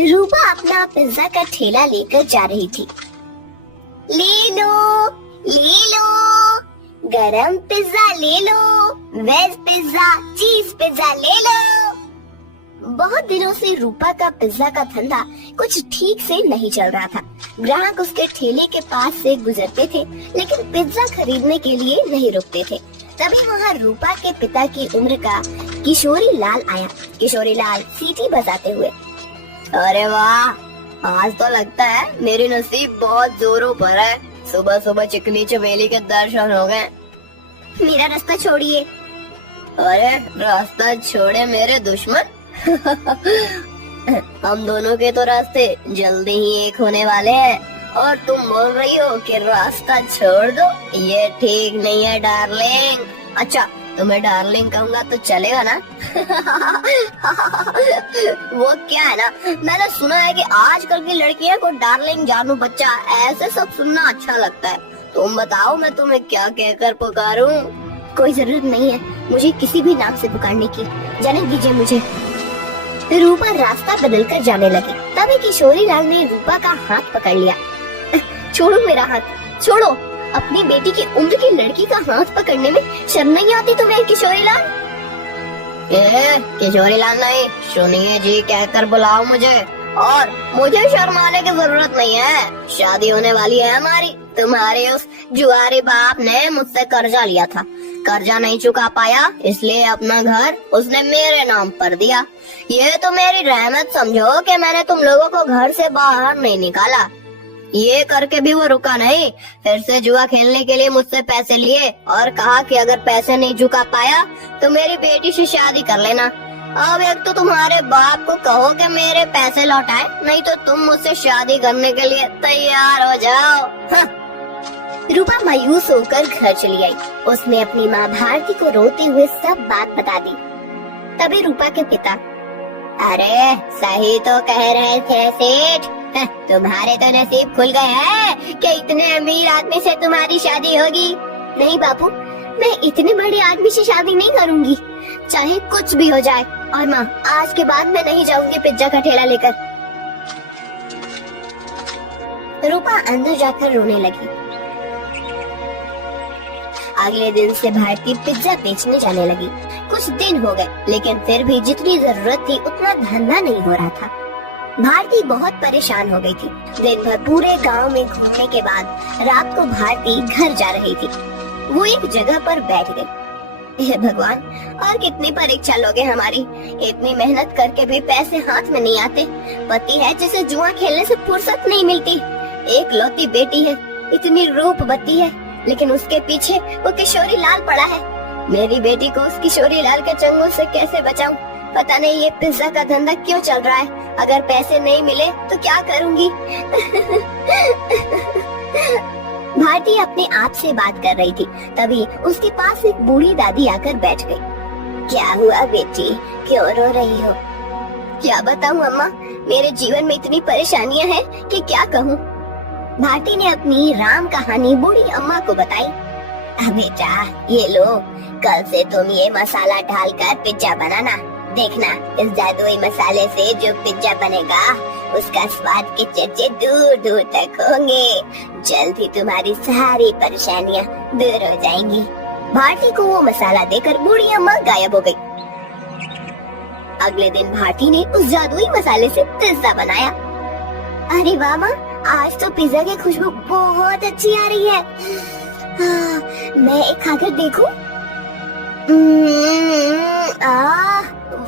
रूपा अपना पिज्जा का ठेला लेकर जा रही थी। ले लो, गरम पिज्जा ले लो, वेज पिज्जा, चीज पिज्जा ले लो। बहुत दिनों से रूपा का पिज्जा का धंधा कुछ ठीक से नहीं चल रहा था। ग्राहक उसके ठेले के पास से गुजरते थे, लेकिन पिज्जा खरीदने के लिए नहीं रुकते थे। तभी वहाँ रूपा के पिता की उम्र का किशोरी लाल आया। किशोरी लाल सीटी बजाते हुए, अरे वाह, आज तो लगता है मेरी नसीब बहुत जोरों पर है। सुबह सुबह चिकनी चमेली के दर्शन हो गए। मेरा रास्ता छोड़िए। अरे रास्ता छोड़े मेरे दुश्मन। हम दोनों के तो रास्ते जल्दी ही एक होने वाले हैं, और तुम बोल रही हो कि रास्ता छोड़ दो। ये ठीक नहीं है डार्लिंग। अच्छा, तुम्हें डार्लिंग कहूँगा तो चलेगा ना? वो क्या है ना, मैंने सुना है कि आजकल की लड़कियां को डार्लिंग, जानू बच्चा, ऐसे सब सुनना अच्छा लगता है। तुम बताओ मैं तुम्हें क्या कहकर पुकारूं? कोई जरूरत नहीं है मुझे किसी भी नाम से पुकारने की, जाने दीजिए मुझे। रूपा रास्ता बदलकर जाने लगी। तभी किशोरी लाल ने रूपा का हाथ पकड़ लिया। छोड़ो मेरा हाथ, छोड़ो। अपनी बेटी की उम्र की लड़की का हाथ पकड़ने में शर्म नहीं आती तुम्हें किशोरी लाल? किशोरी लाल नहीं, सुनिए जी कहकर बुलाओ मुझे। और मुझे शर्माने की जरूरत नहीं है। शादी होने वाली है हमारी। तुम्हारे उस जुआरी बाप ने मुझसे कर्जा लिया था। कर्जा नहीं चुका पाया, इसलिए अपना घर उसने मेरे नाम पर दिया। ये तो मेरी रहमत समझो कि मैंने तुम लोगों को घर से बाहर नहीं निकाला। ये करके भी वो रुका नहीं, फिर से जुआ खेलने के लिए मुझसे पैसे लिए और कहा कि अगर पैसे नहीं चुका पाया तो मेरी बेटी से शादी कर लेना। अब एक तो तुम्हारे बाप को कहो कि मेरे पैसे लौटाए, नहीं तो तुम मुझसे शादी करने के लिए तैयार हो जाओ। रूपा मायूस होकर घर चली आई। उसने अपनी माँ भारती को रोते हुए सब बात बता दी। तभी रूपा के पिता, अरे सही तो कह रहे थे सेठ, तुम्हारे तो नसीब खुल गए हैं कि इतने अमीर आदमी से तुम्हारी शादी होगी। नहीं बापू, मैं इतने बड़े आदमी से शादी नहीं करूंगी, चाहे कुछ भी हो जाए। और माँ, आज के बाद मैं नहीं जाऊंगी पिज्जा का ठेला लेकर। रूपा अंदर जाकर रोने लगी। अगले दिन से भारती पिज्जा बेचने जाने लगी। कुछ दिन हो गए, लेकिन फिर भी जितनी जरूरत थी उतना धंधा नहीं हो रहा था। भारती बहुत परेशान हो गई थी। दिन भर पूरे गांव में घूमने के बाद रात को भारती घर जा रही थी। वो एक जगह पर बैठ गई। हे भगवान, और कितनी परीक्षा लोगे हमारी। इतनी मेहनत करके भी पैसे हाथ में नहीं आते। पति है जिसे जुआ खेलने से फुर्सत नहीं मिलती। एक लौती बेटी है, इतनी रूपवती है, लेकिन उसके पीछे वो किशोरी लाल पड़ा है। मेरी बेटी को उस किशोरी लाल के चंगुल से कैसे बचाऊं? पता नहीं ये पिज्जा का धंधा क्यों चल रहा है। अगर पैसे नहीं मिले तो क्या करूंगी? भारती अपने आप से बात कर रही थी। तभी उसके पास एक बूढ़ी दादी आकर बैठ गई। क्या हुआ बेटी, क्यों रो रही हो? क्या बताऊं अम्मा, मेरे जीवन में इतनी परेशानियां हैं कि क्या कहूँ। भारती ने अपनी राम कहानी बूढ़ी अम्मा को बताई। बेटा ये लो, कल से तुम ये मसाला डालकर पिज्जा बनाना। देखना, इस जादुई मसाले से जो पिज्जा बनेगा उसका स्वाद के चर्चे दूर दूर तक होंगे। जल्द ही तुम्हारी सारी परेशानियां दूर हो जाएंगी। भारती को वो मसाला देकर बूढ़ी अम्मा गायब हो गई। अगले दिन भारती ने उस जादुई मसाले से पिज्जा बनाया। अरे वाह माँ, आज तो पिज्जा की खुशबू बहुत अच्छी आ रही है। मैं एक खाकर देखूं?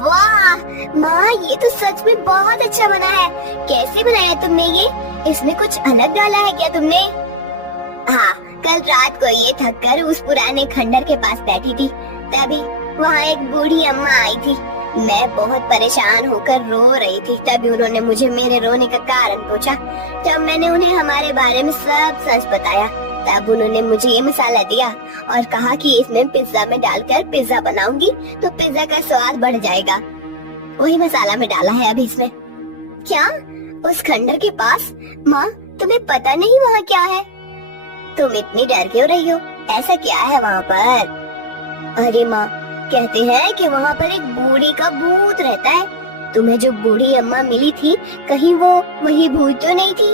वाह माँ, ये तो सच में बहुत अच्छा बना है। कैसे बनाया तुमने ये? इसमें कुछ अलग डाला है क्या तुमने? हाँ, कल रात को ये थक कर उस पुराने खंडर के पास बैठी थी, तभी वहाँ एक बूढ़ी अम्मा आई थी। मैं बहुत परेशान होकर रो रही थी। तभी उन्होंने मुझे मेरे रोने का कारण पूछा। जब मैंने उन्हें हमारे बारे में सब सच बताया, तब उन्होंने मुझे ये मसाला दिया और कहा कि इसमें पिज्जा में डालकर पिज्जा बनाऊंगी तो पिज्जा का स्वाद बढ़ जाएगा। वही मसाला में डाला है अभी इसमें। क्या? उस खंडर के पास? माँ, तुम्हें पता नहीं वहाँ क्या है? तुम इतनी डर क्यों रही हो? ऐसा क्या है वहाँ पर? अरे माँ, कहते हैं कि वहाँ पर एक बूढ़ी का भूत रहता है। तुम्हें जो बूढ़ी अम्मा मिली थी, कहीं वो वही भूत तो नहीं थी?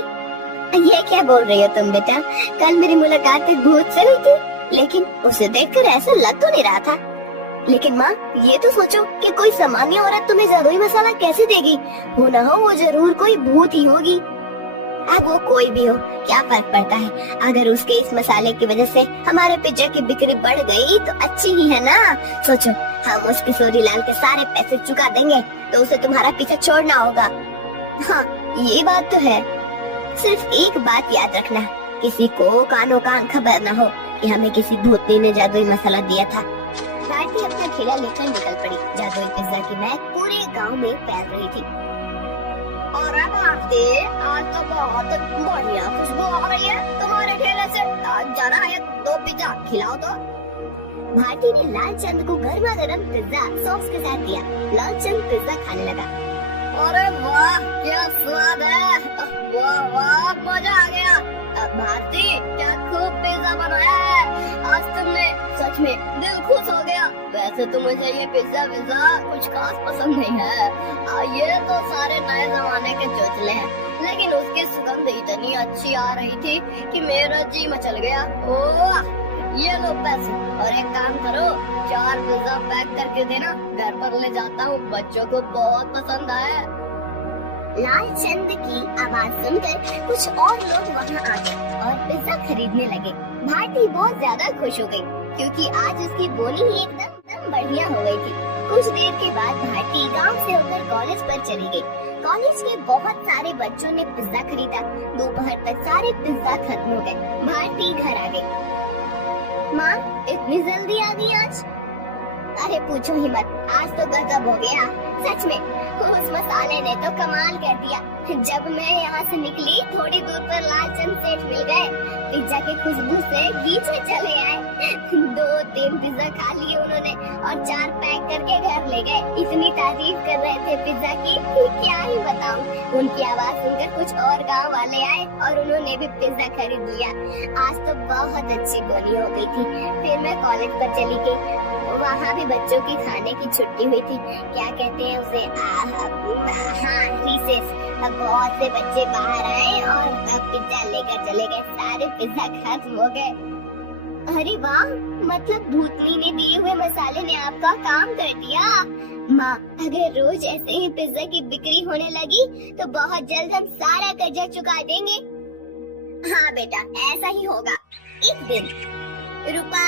ये क्या बोल रही हो तुम बेटा? कल मेरी मुलाकात एक भूत से हुई थी, लेकिन उसे देखकर ऐसा लग तो नहीं रहा था। लेकिन माँ, ये तो सोचो कि कोई सामान्य औरत तुम्हें जादुई मसाला कैसे देगी? हो ना हो वो जरूर कोई भूत ही होगी। अब वो कोई भी हो, क्या फर्क पड़ता है? अगर उसके इस मसाले की वजह से हमारे पिज्जा की बिक्री बढ़ गई तो अच्छी ही है ना। सोचो, हम उस किशोरी लाल के सारे पैसे चुका देंगे तो उसे तुम्हारा पीछा छोड़ना होगा। हाँ, ये बात तो है। सिर्फ एक बात याद रखना, किसी को कानो कान खबर न हो कि हमें किसी भूतनी ने जादुई मसाला दिया था। भारती अपना ठेला लेकर निकल पड़ी। जादुई पिज्जा की महक पूरे गांव में फैल रही थी। अरे भारती, आज तो बहुत बढ़िया खुशबू आ रही है तुम्हारे ठेले से। जरा एक दो पिज्जा खिलाओ तो। भारती ने लालचंद को गर्मा गर्म पिज्जा सॉस के साथ दिया। लालचंद पिज्जा खाने लगा। अरे वाह, क्या स्वाद है! वाह वाह, मजा आ गया। भारती, क्या खूब पिज्जा बनाया है। आज तुमने सच में दिल खुश हो गया। वैसे तो मुझे ये पिज्जा कुछ खास पसंद नहीं है। ये तो सारे नए जमाने के चोचले हैं, लेकिन उसकी सुगंध इतनी अच्छी आ रही थी कि मेरा जी मचल गया। ओह, ये लो पैसे, और एक काम करो, 4 पिज्जा पैक करके देना, घर पर ले जाता हूँ, बच्चों को बहुत पसंद आया। लालचंद की आवाज सुनकर कुछ और लोग वहाँ आ गए और पिज्जा खरीदने लगे। भारती बहुत ज्यादा खुश हो गई, क्योंकि आज उसकी बोनी ही एकदम बढ़िया हो गई थी। कुछ देर के बाद भारती गांव से होकर कॉलेज पर चली गई। कॉलेज के बहुत सारे बच्चों ने पिज्जा खरीदा। दोपहर तक सारे पिज्जा खत्म हो गए। भारती घर आ गई। माँ, इतनी जल्दी आ गई आज? अरे पूछो ही मत, आज तो गजब हो गया। सच में उस मसाले ने तो कमाल कर दिया। जब मैं यहाँ से निकली, थोड़ी दूर पर लालचंद सेठ मिल गए। पिज्जा की खुशबू से पीछे चले आए। 2-3 पिज्जा खा लिए उन्होंने और 4 पैक करके घर ले गए। इतनी तारीफ कर रहे थे पिज्जा की कि क्या ही बताऊं। उनकी आवाज सुनकर कुछ और गांव वाले आए और उन्होंने भी पिज्जा खरीद लिया। आज तो बहुत अच्छी बोली हो गई थी। फिर मैं कॉलेज पर चली गई। वहाँ भी बच्चों की खाने की छुट्टी हुई थी। क्या कहते हैं उसे? हाँ, रिसेस। अब बहुत से बच्चे बाहर आए और पिज्जा लेकर चले गए। सारे पिज्जा खत्म हो गए। अरे वाह, मतलब भूतनी ने दिए हुए मसाले ने आपका काम कर दिया। माँ, अगर रोज ऐसे ही पिज्जा की बिक्री होने लगी तो बहुत जल्द हम सारा कर्जा चुका देंगे। हाँ बेटा, ऐसा ही होगा। एक दिन रूपा,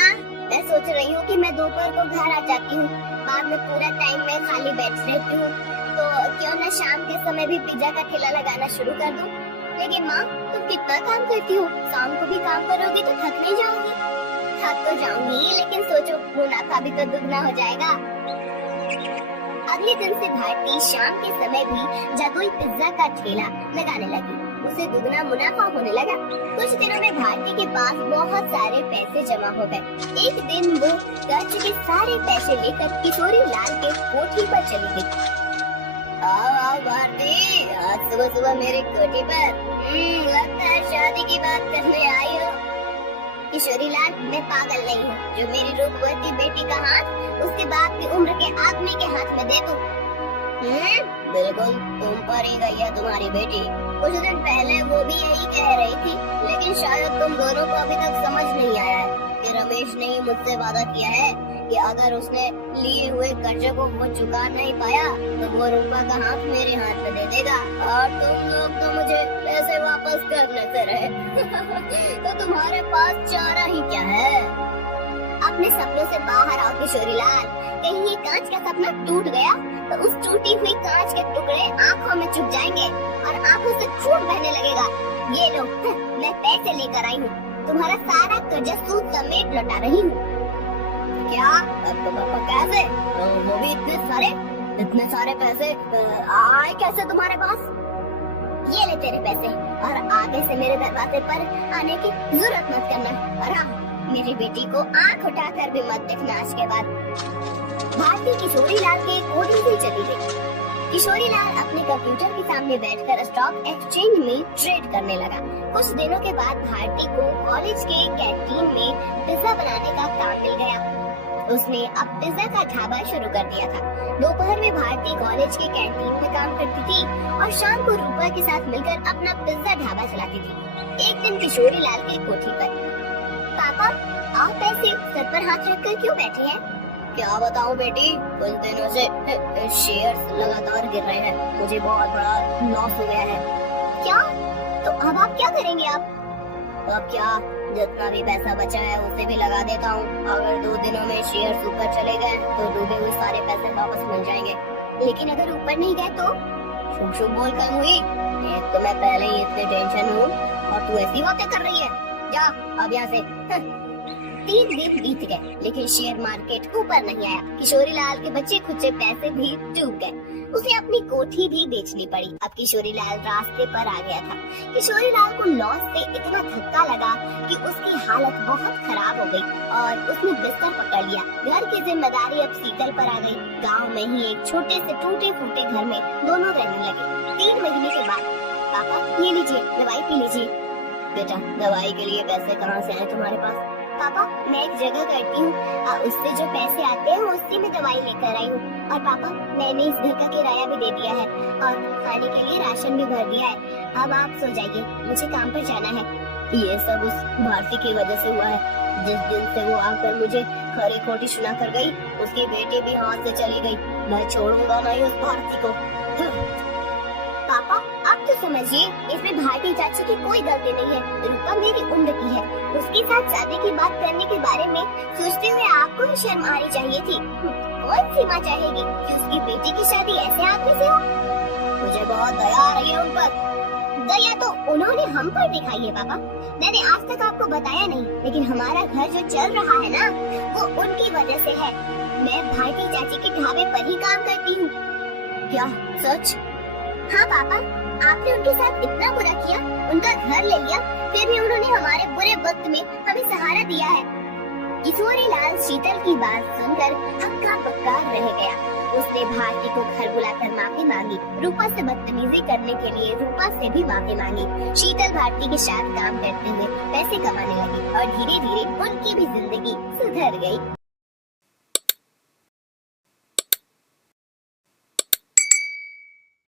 मैं सोच रही हूँ कि मैं दोपहर को घर आ जाती हूँ। बाद में पूरा टाइम मैं खाली बैठ रहती हूँ, तो क्यों न शाम के समय भी पिज्जा का ठेला लगाना शुरू कर दूँ। लेकिन माँ, तुम कितना काम करती हो? शाम को भी काम करोगी तो थक नहीं जाओगी? थक तो जाऊंगी, लेकिन सोचो मुनाफा भी तो दुगना हो जाएगा। अगले दिन से भारती शाम के समय भी जादुई पिज्जा का ठेला लगाने लगी। उसे दुगना मुनाफा होने लगा। कुछ दिनों में भारती के पास बहुत सारे पैसे जमा हो गए। एक दिन वो कर्ज के सारे पैसे लेकर किशोरी लाल के कोठी पर चली गई। आओ भारती, आज सुबह सुबह मेरे कोठी पर। लगता है शादी की बात करने आई हो। किशोरी लाल, मैं पागल नहीं हूँ जो मेरी रूपवती बेटी का हाथ उसके बाप की उम्र के आदमी के हाथ में दे दूं। बिल्कुल, तुम पर ही गई है तुम्हारी बेटी। कुछ दिन पहले वो भी यही कह रही थी, लेकिन शायद तुम दोनों को अभी तक समझ नहीं आया है कि रमेश ने ही मुझसे वादा किया है कि अगर उसने लिए हुए कर्जे को वो चुका नहीं पाया तो वो रूपा का हाथ मेरे हाथ में दे देगा, और तुम लोग तो मुझे पैसे वापस करने से रहे। तो तुम्हारे पास चारा ही क्या है? अपने सपनों से बाहर आओ किशोरी लाल। कहीं ये कांच का सपना टूट गया तो उस टूटी हुई कांच के टुकड़े आँखों में चुभ जाएंगे और आँखों से खून बहने लगेगा। ये लो, मैं पैसे लेकर आई हूँ। तुम्हारा सारा कर्जा सूद समेत लौटा रही हूँ। क्या? तो पापा कैसे? वो भी इतने सारे पैसे आए कैसे तुम्हारे पास? ये ले तेरे पैसे, और आगे से मेरे दरवाजे पर आने की जरूरत मत करना। और हाँ, मेरी बेटी को आँख उठाकर भी मत देखना आज के बाद। भारती किशोरी लाल के कोठी से चली गई। किशोरी लाल अपने कंप्यूटर के सामने बैठकर स्टॉक एक्सचेंज में ट्रेड करने लगा। कुछ दिनों के बाद भारती को कॉलेज के कैंटीन में पिज्जा बनाने का काम मिल गया। उसने अब पिज्जा का ढाबा शुरू कर दिया था। दोपहर में भारती कॉलेज के कैंटीन में काम करती थी और शाम को रूपा के साथ मिलकर अपना पिज्जा ढाबा चलाती थी। एक दिन किशोरी लाल की कोठी पर, पापा आप ऐसे सर पर हाथ रखकर क्यों बैठे हैं? क्या बताऊं बेटी, कुछ दिनों से शेयर्स लगातार गिर रहे हैं, मुझे बहुत बड़ा लॉस हो गया है। क्या? तो अब आप क्या करेंगे? आप अब क्या, जितना भी पैसा बचा है उसे भी लगा देता हूँ। अगर 2 दिनों में शेयर्स ऊपर चले गए तो डूबे हुए सारे पैसे वापस मिल जाएंगे। लेकिन अगर ऊपर नहीं गए तो? शुभ शुभ बोल कर हुई, एक तो मैं पहले ही इतने टेंशन हूँ और तू ऐसी बातें कर रही है। जा अब यहाँ से। 3 दिन बीत गए लेकिन शेयर मार्केट ऊपर नहीं आया। किशोरी लाल के बच्चे खुद से पैसे भी डूब गए। उसे अपनी कोठी भी बेचनी पड़ी। अब किशोरी लाल रास्ते पर आ गया था। किशोरी लाल को लॉस से इतना धक्का लगा कि उसकी हालत बहुत खराब हो गई और उसने बिस्तर पकड़ लिया। घर की जिम्मेदारी अब शीतल पर आ गई। गांव में ही एक छोटे से टूटे फूटे घर में दोनों रहने लगे। 3 महीने के बाद, पापा ये लीजिए दवाई पी लीजिए। बेटा दवाई के लिए पैसे कहाँ से आए तुम्हारे पास? पापा मैं एक जगह करती हूँ, उससे जो पैसे आते हैं उससे मैं दवाई लेकर आई हूँ। और पापा मैंने इस घर का किराया भी दे दिया है और खाने के लिए राशन भी भर दिया है। अब आप सो जाइए, मुझे काम पर जाना है। ये सब उस भारती की वजह से हुआ है। जिस दिन से वो आकर मुझे खरी खोटी सुना कर गई, उसकी बेटी भी हाथ से चली गई। मैं छोड़ूंगा नहीं उस भारती को। पापा आप तो समझिए, इसमें भारती चाची की कोई गलती नहीं है। रूपा मेरी उम्र की है, उसके साथ शादी की बात करने के बारे में सोचते हुए आपको ही शर्म आनी चाहिए थी। कौन सी माँ चाहेगी कि उसकी बेटी की शादी ऐसे आदमी से हो? मुझे बहुत दया आ रही है उन पर। दया तो उन्होंने हम पर दिखाई है पापा। मैंने आज तक आपको बताया नहीं, लेकिन हमारा घर जो चल रहा है ना, वो उनकी वजह से है। मैं भारती चाची के ढाबे पर ही काम करती हूँ। क्या सच? हाँ पापा, आपने उनके साथ इतना बुरा किया, उनका घर ले लिया, फिर भी उन्होंने हमारे बुरे वक्त में हमें सहारा दिया है। किशोरी लाल शीतल की बात सुनकर हक्का बक्का रह गया। उसने भारती को घर बुलाकर माफी मांगी। रूपा से बदतमीजी करने के लिए रूपा से भी माफी मांगी। शीतल भारती के साथ काम करते हुए पैसे कमाने लगी और धीरे धीरे उनकी भी जिंदगी सुधर गई।